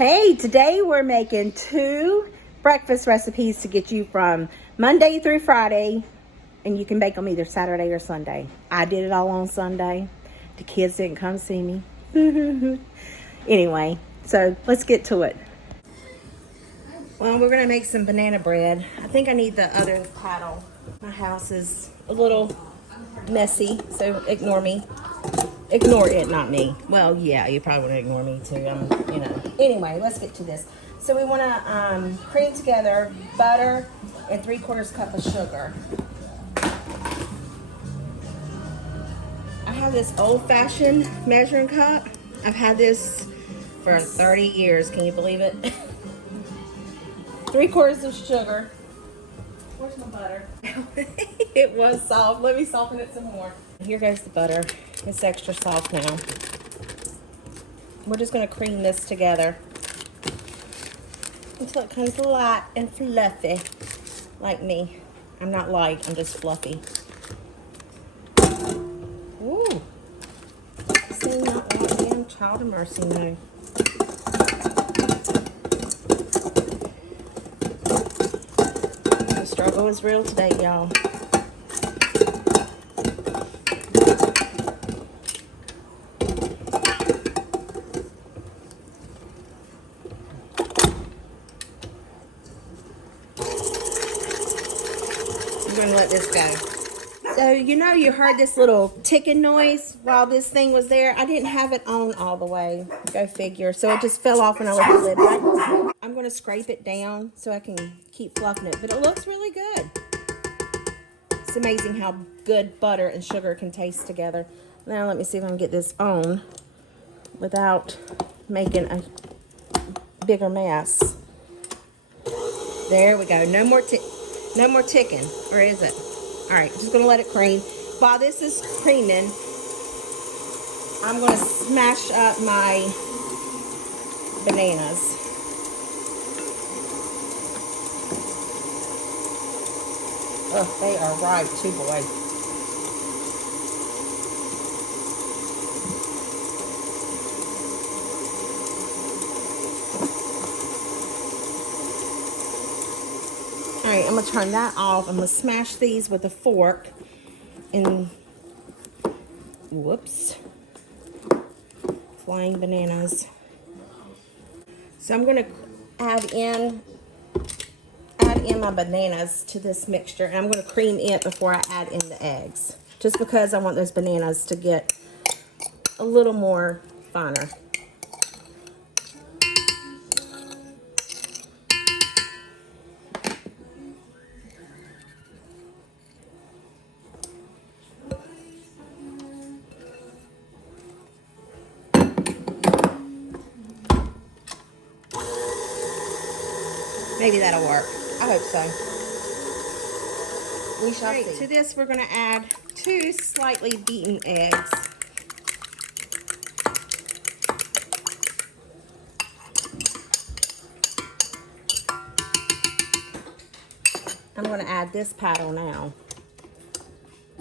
Hey, today we're making 2 breakfast recipes to get you from Monday through Friday, and you can bake them either Saturday or Sunday. I did it all on Sunday. The kids didn't come see me. Anyway, so let's get to it. Well, we're gonna make some banana bread. I think I need the other paddle. My house is a little messy, so ignore me. Ignore it, not me. Well, yeah, you probably want to ignore me too. Anyway, let's get to this. So we want to cream together butter and 3/4 cup of sugar. I have this old-fashioned measuring cup. I've had this for 30 years. Can you believe it? 3/4 of sugar. Where's my butter? It was soft. Let me soften it some more. Here goes the butter. It's extra soft now. We're just going to cream this together until it comes light and fluffy, like me. I'm not light, I'm just fluffy. Ooh. See, not like damn child of mercy, no. The struggle is real today, y'all. I'm going to let this go. So, you heard this little ticking noise while this thing was there. I didn't have it on all the way. Go figure. So it just fell off when I let the lid back. I'm going to scrape it down so I can keep fluffing it. But it looks really good. It's amazing how good butter and sugar can taste together. Now let me see if I can get this on without making a bigger mess. There we go. No more ticking, or is it? All right, just gonna let it cream. While this is creaming, I'm gonna smash up my bananas. Oh, they are ripe too, boy. All right, I'm gonna turn that off. I'm gonna smash these with a fork and whoops, flying bananas. So I'm gonna add in my bananas to this mixture, and I'm gonna cream it before I add in the eggs, just because I want those bananas to get a little more finer. Maybe that'll work. I hope so. We shall see. To this, we're going to add 2 slightly beaten eggs. I'm going to add this paddle now.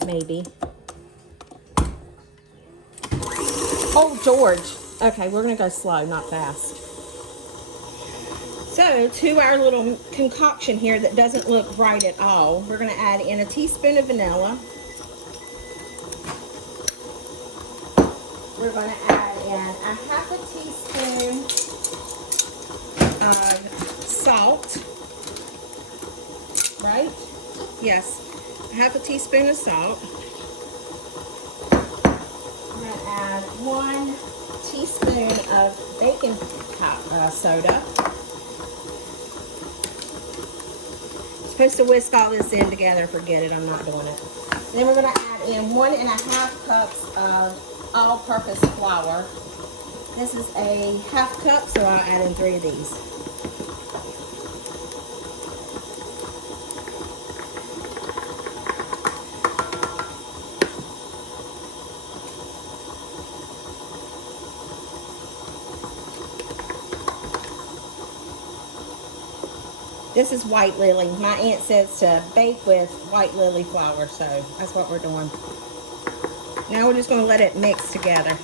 Maybe. Oh, George. Okay, we're going to go slow, not fast. So, to our little concoction here that doesn't look right at all, we're going to add in a teaspoon of vanilla. We're going to add in a 1/2 teaspoon of salt. Right? Yes. 1/2 teaspoon of salt. I'm going to add 1 teaspoon of baking soda. Supposed to whisk all this in together. Forget it, I'm not doing it. Then we're going to add in 1½ cups of all-purpose flour. This is a 1/2 cup, so I'll add in 3 of these. This is white lily. My aunt says to bake with white lily flour, so that's what we're doing. Now we're just going to let it mix together.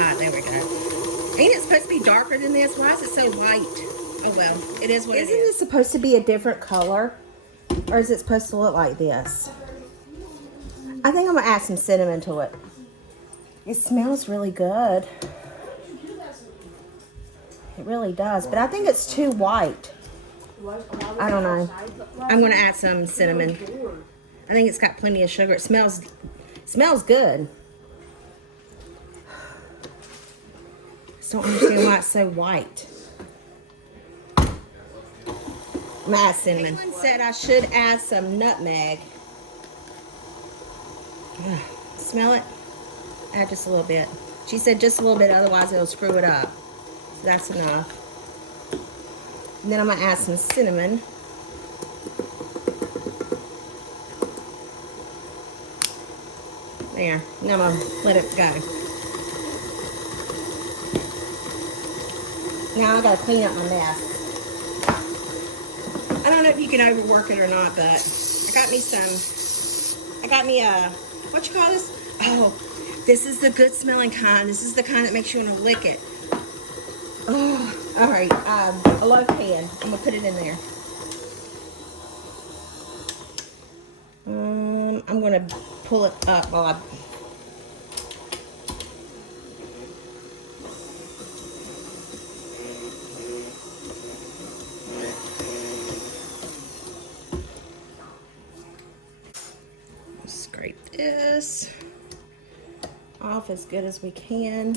Ah, there we go. Ain't it supposed to be darker than this? Why is it so light? Oh well, it is what it is. Isn't this supposed to be a different color? Or is it supposed to look like this? I think I'm gonna add some cinnamon to it. It smells really good. It really does, but I think it's too white. I don't know. I'm gonna add some cinnamon. I think it's got plenty of sugar. It smells good. Just don't understand why it's so white. I'm gonna add cinnamon. Someone said I should add some nutmeg. Smell it? Add just a little bit. She said just a little bit, otherwise it'll screw it up. So that's enough. And then I'm gonna add some cinnamon. There. Now I'm gonna let it go. Now I gotta clean up my mess. I don't know if you can overwork it or not, but I got me a, what you call this? Oh, this is the good smelling kind. This is the kind that makes you want to lick it. Oh, all right. A loaf pan. I'm gonna put it in there. I'm gonna pull it up while I. Scrape this off as good as we can.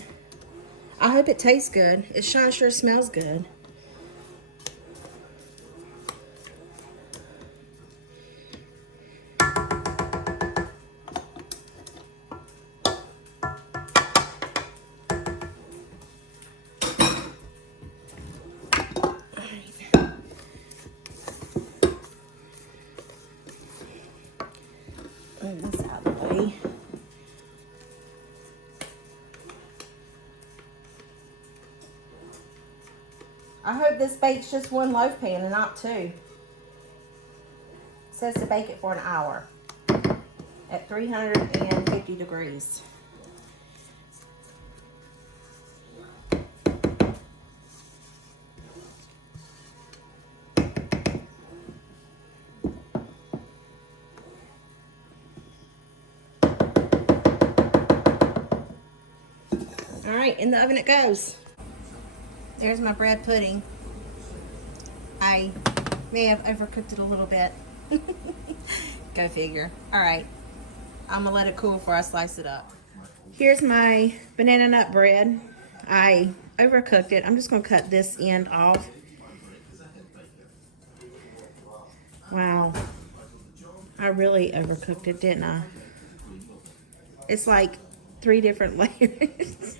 I hope it tastes good. It sure smells good. Move this out of the way. I hope this bakes just one loaf pan and not two. It says to bake it for an hour at 350 degrees. All right, in the oven it goes. There's my bread pudding. I may have overcooked it a little bit. Go figure. All right, I'm gonna let it cool before I slice it up. Here's my banana nut bread. I overcooked it. I'm just gonna cut this end off. Wow, I really overcooked it, didn't I? It's like 3 different layers.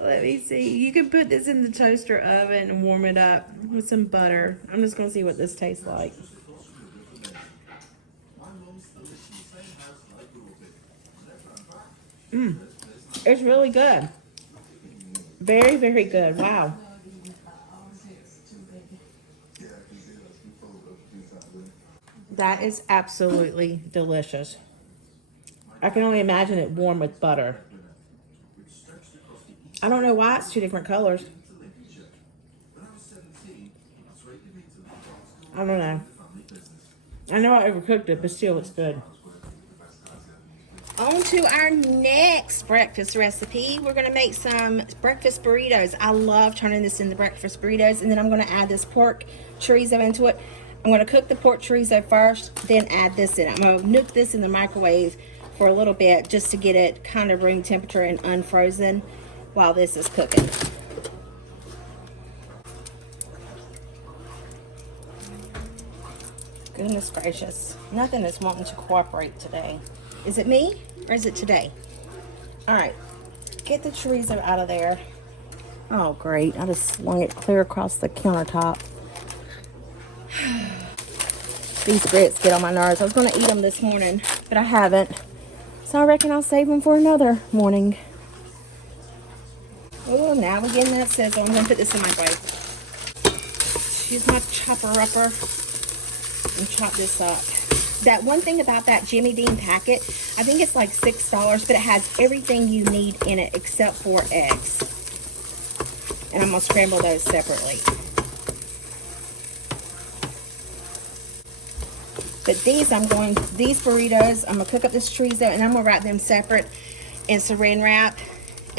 Let me see. You can put this in the toaster oven and warm it up with some butter. I'm just going to see what this tastes like. It's really good. Very, very good. Wow. That is absolutely delicious. I can only imagine it warm with butter. I don't know why it's 2 different colors. I don't know. I know I overcooked it, but still it's good. On to our next breakfast recipe. We're gonna make some breakfast burritos. I love turning this into breakfast burritos, and then I'm gonna add this pork chorizo into it. I'm gonna cook the pork chorizo first, then add this in. I'm gonna nuke this in the microwave for a little bit just to get it kind of room temperature and unfrozen while this is cooking. Goodness gracious. Nothing is wanting to cooperate today. Is it me or is it today? All right, get the chorizo out of there. Oh great, I just slung it clear across the countertop. These grits get on my nerves. I was gonna eat them this morning, but I haven't. So I reckon I'll save them for another morning. Oh, now we're getting that sizzle. I'm gonna put this in my microwave. Use my chopper upper and chop this up. That one thing about that Jimmy Dean packet, I think it's like $6, but it has everything you need in it except for eggs. And I'm gonna scramble those separately. But these burritos, I'm gonna cook up this chorizo and I'm gonna wrap them separate in saran wrap.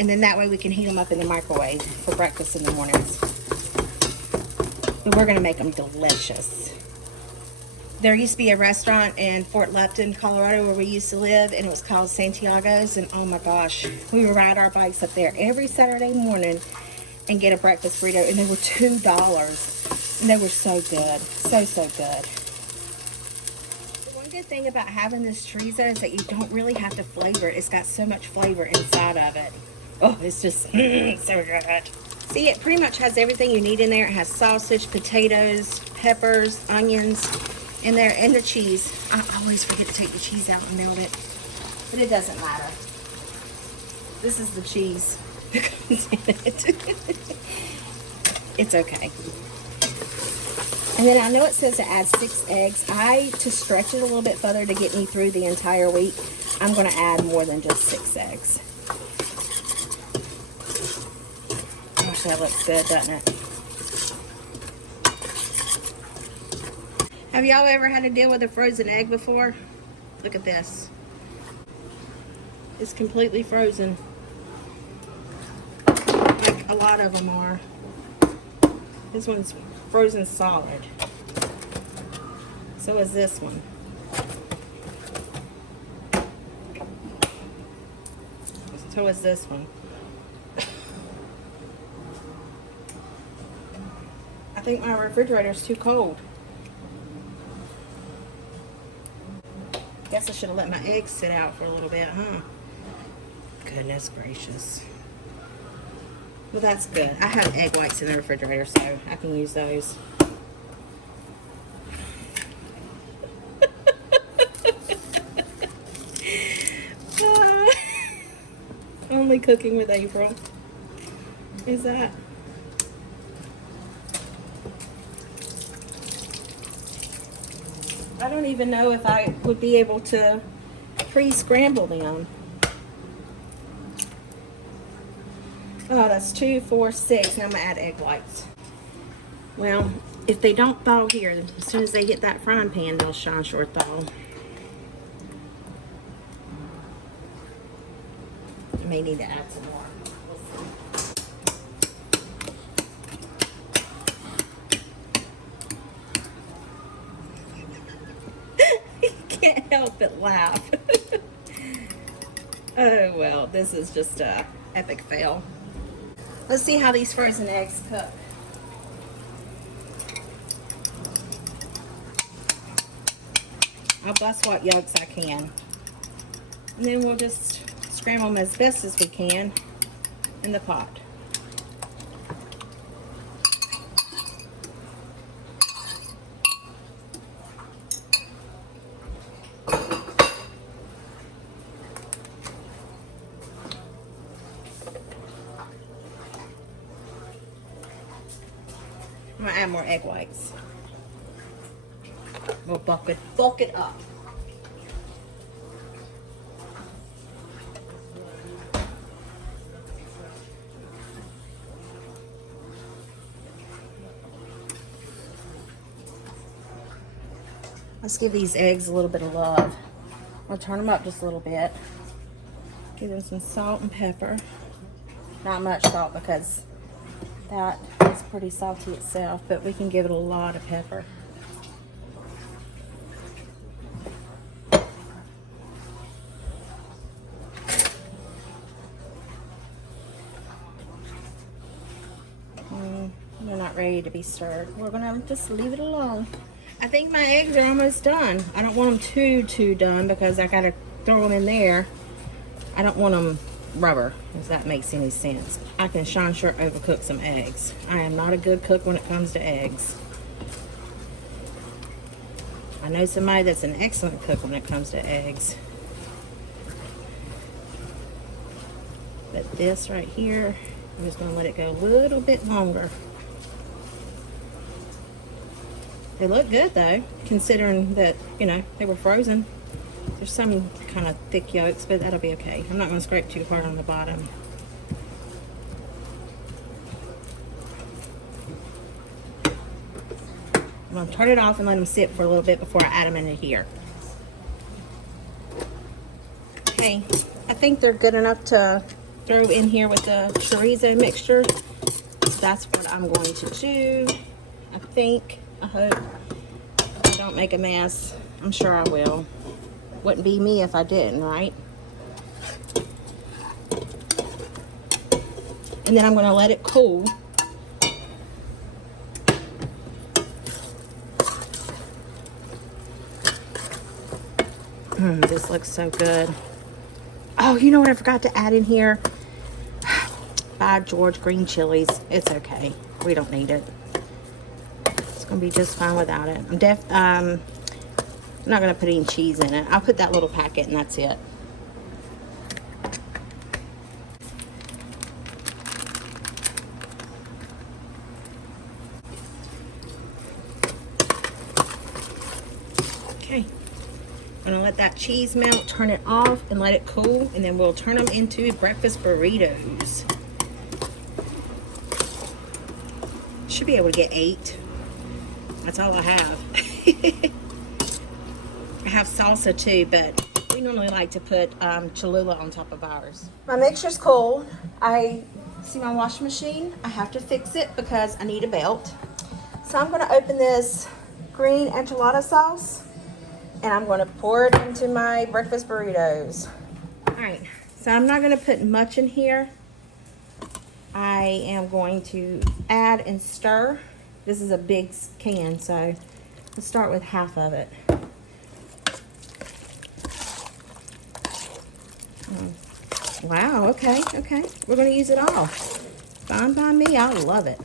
And then that way we can heat them up in the microwave for breakfast in the mornings. But we're gonna make them delicious. There used to be a restaurant in Fort Lupton, Colorado, where we used to live, and it was called Santiago's. And oh my gosh, we would ride our bikes up there every Saturday morning and get a breakfast burrito, and they were $2. And they were so good, so good. The one good thing about having this chorizo is that you don't really have to flavor it. It's got so much flavor inside of it. Oh, it's just so good. See, it pretty much has everything you need in there. It has sausage, potatoes, peppers, onions in there, and the cheese. I always forget to take the cheese out and melt it, but it doesn't matter. This is the cheese that comes in it. It's okay. And then I know it says to add 6 eggs. To stretch it a little bit further to get me through the entire week, I'm going to add more than just 6 eggs. Gosh, that looks good, doesn't it? Have y'all ever had to deal with a frozen egg before? Look at this. It's completely frozen. Like a lot of them are. This one's frozen solid. So is this one. So is this one. I think my refrigerator's too cold. Guess I should have let my eggs sit out for a little bit, huh? Goodness gracious. Well, that's good. I have egg whites in the refrigerator, so I can use those. Only cooking with April. Is that? I don't even know if I would be able to pre-scramble them. Oh, that's 2, 4, 6. Now I'm going to add egg whites. Well, if they don't thaw here, as soon as they hit that frying pan, they'll shine short thaw. I may need to add some more. Can't help but laugh. Oh well, this is just a epic fail. Let's see how these frozen eggs cook. I'll bust what yolks I can, and then we'll just scramble them as best as we can in the pot. I'm gonna add more egg whites. We'll bulk it up. Let's give these eggs a little bit of love. I'll turn them up just a little bit. Give them some salt and pepper. Not much salt because that is pretty salty itself, but we can give it a lot of pepper. They're not ready to be stirred. We're gonna just leave it alone. I think my eggs are almost done. I don't want them too done because I gotta throw them in there. I don't want them rubber, if that makes any sense. I can shine sure overcook some eggs. I am not a good cook when it comes to eggs. I know somebody that's an excellent cook when it comes to eggs. But this right here, I'm just gonna let it go a little bit longer. They look good though, considering that, you know, they were frozen. There's some kind of thick yolks, but that'll be okay. I'm not going to scrape too hard on the bottom. I'm going to turn it off and let them sit for a little bit before I add them into here. Okay, I think they're good enough to throw in here with the chorizo mixture. So that's what I'm going to do. I think, I hope I don't make a mess. I'm sure I will. Wouldn't be me if I didn't, right? And then I'm going to let it cool. This looks so good. Oh, you know what I forgot to add in here? By George, green chilies. It's okay. We don't need it. It's going to be just fine without it. I'm not going to put any cheese in it. I'll put that little packet and that's it. Okay. I'm going to let that cheese melt, turn it off, and let it cool, and then we'll turn them into breakfast burritos. Should be able to get 8. That's all I have. I have salsa too, but we normally like to put Cholula on top of ours. My mixture's cold. I see my washing machine. I have to fix it because I need a belt. So I'm going to open this green enchilada sauce and I'm going to pour it into my breakfast burritos. All right, so I'm not going to put much in here. I am going to add and stir. This is a big can, so let's start with half of it. Wow, okay. We're going to use it all. Fine by me, I love it.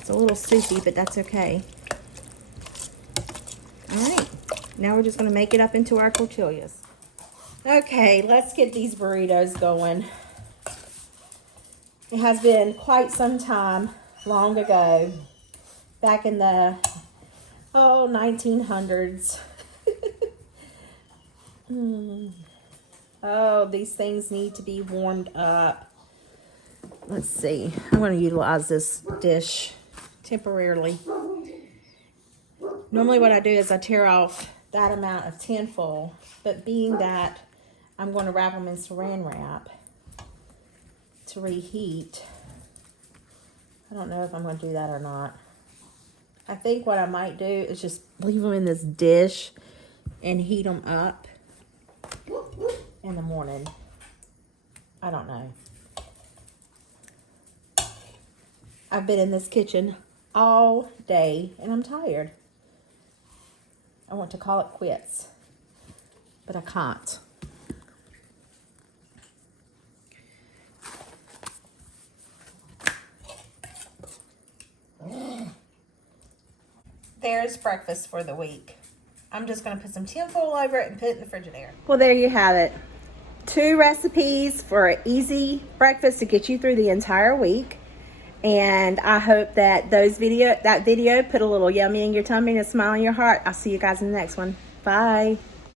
It's a little soupy, but that's okay. All right, now we're just going to make it up into our tortillas. Okay, let's get these burritos going. It has been quite some time, long ago, back in the 1900s. Oh, these things need to be warmed up. Let's see. I'm going to utilize this dish temporarily. Normally what I do is I tear off that amount of tin foil, but being that I'm going to wrap them in saran wrap to reheat, I don't know if I'm going to do that or not. I think what I might do is just leave them in this dish and heat them up in the morning. I don't know. I've been in this kitchen all day and I'm tired. I want to call it quits, but I can't. There's breakfast for the week. I'm just going to put some tin foil over it and put it in the Frigidaire. Well, there you have it. 2 recipes for an easy breakfast to get you through the entire week. And I hope that that video put a little yummy in your tummy and a smile in your heart. I'll see you guys in the next one. Bye.